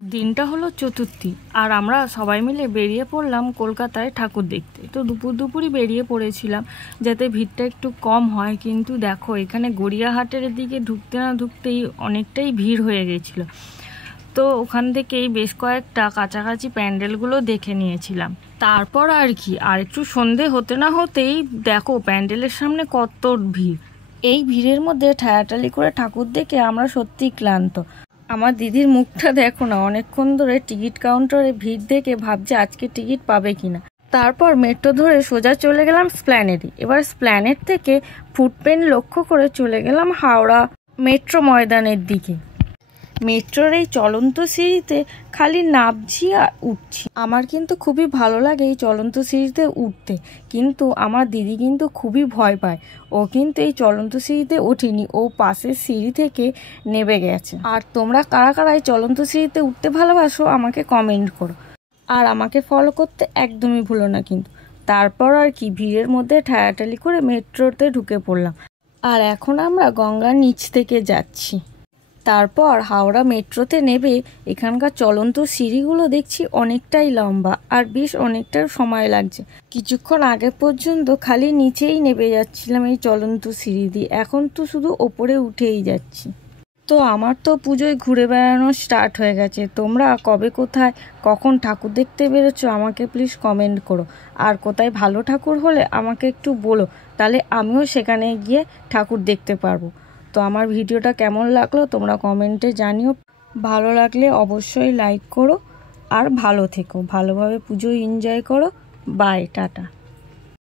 দিনটা হলো চতুর্থী, আর আমরা সবাই মিলে বেরিয়ে পড়লাম কলকাতায় ঠাকুর দেখতে। তো দুপুরই বেরিয়ে পড়েছিলাম যাতে ভিড়টা একটু কম হয়, কিন্তু দেখো এখানে গড়িয়াহাটের দিকে ঢুকতে না ঢুকতেই অনেকটাই ভিড় হয়ে গেছিলো। তো ওখান থেকেই বেশ কয়েকটা কাছাকাছি প্যান্ডেলগুলো দেখে নিয়েছিলাম। তারপর আর কি, আর একটু সন্ধে হতে না হতেই দেখো প্যান্ডেলের সামনে কত ভিড়। এই ভিড়ের মধ্যে ঠেলাঠালি করে ঠাকুর দেখে আমরা সত্যিই ক্লান্ত। আমার দিদির মুখটা দেখো না, অনেকক্ষণ ধরে টিকিট কাউন্টারে ভিড় দেখে ভাবছে আজকে টিকিট পাবে কিনা। তারপর মেট্রো ধরে সোজা চলে গেলাম স্প্ল্যানেডে। এবার স্প্ল্যানেড থেকে ফুটপেন লক্ষ্য করে চলে গেলাম হাওড়া মেট্রো ময়দানের দিকে। মেট্রোর এই চলন্ত সিঁড়িতে খালি নামছি আর উঠছি। আমার কিন্তু খুবই ভালো লাগে এই চলন্ত সিঁড়িতে উঠতে, কিন্তু আমার দিদি কিন্তু খুবই ভয় পায়। ও কিন্তু এই চলন্ত সিঁড়িতে ওঠেনি, ও পাশের সিঁড়ি থেকে নেমে গেছে। আর তোমরা কারা কারা এই চলন্ত সিঁড়িতে উঠতে ভালোবাসো আমাকে কমেন্ট করো, আর আমাকে ফলো করতে একদমই ভুলো না কিন্তু। তারপর আর কি, ভিড়ের মধ্যে ঠেলাঠালি করে মেট্রোতে ঢুকে পড়লাম, আর এখন আমরা গঙ্গার নিচ থেকে যাচ্ছি। তারপর হাওড়া মেট্রোতে নেবে এখানকার চলন্ত সিঁড়িগুলো দেখছি অনেকটাই লম্বা, আর বেশ অনেকটা সময় লাগছে। কিছুক্ষণ আগে পর্যন্ত খালি নিচেই নেমে যাচ্ছিলাম এই চলন্ত সিঁড়ি দিয়ে, এখন তো শুধু ওপরে উঠেই যাচ্ছি। তো আমার তো পুজোয় ঘুরে বেড়ানো স্টার্ট হয়ে গেছে। তোমরা কবে কোথায় কখন ঠাকুর দেখতে বেরোচ্ছো আমাকে প্লিজ কমেন্ট করো, আর কোথায় ভালো ঠাকুর হলে আমাকে একটু বলো, তাহলে আমিও সেখানে গিয়ে ঠাকুর দেখতে পারবো। তো আমার ভিডিওটা কেমন লাগলো তোমরা কমেন্টে জানিও। ভালো লাগলে অবশ্যই লাইক করো, আর ভালো থেকো, ভালোভাবে পুজো এনজয় করো। Bye, tata.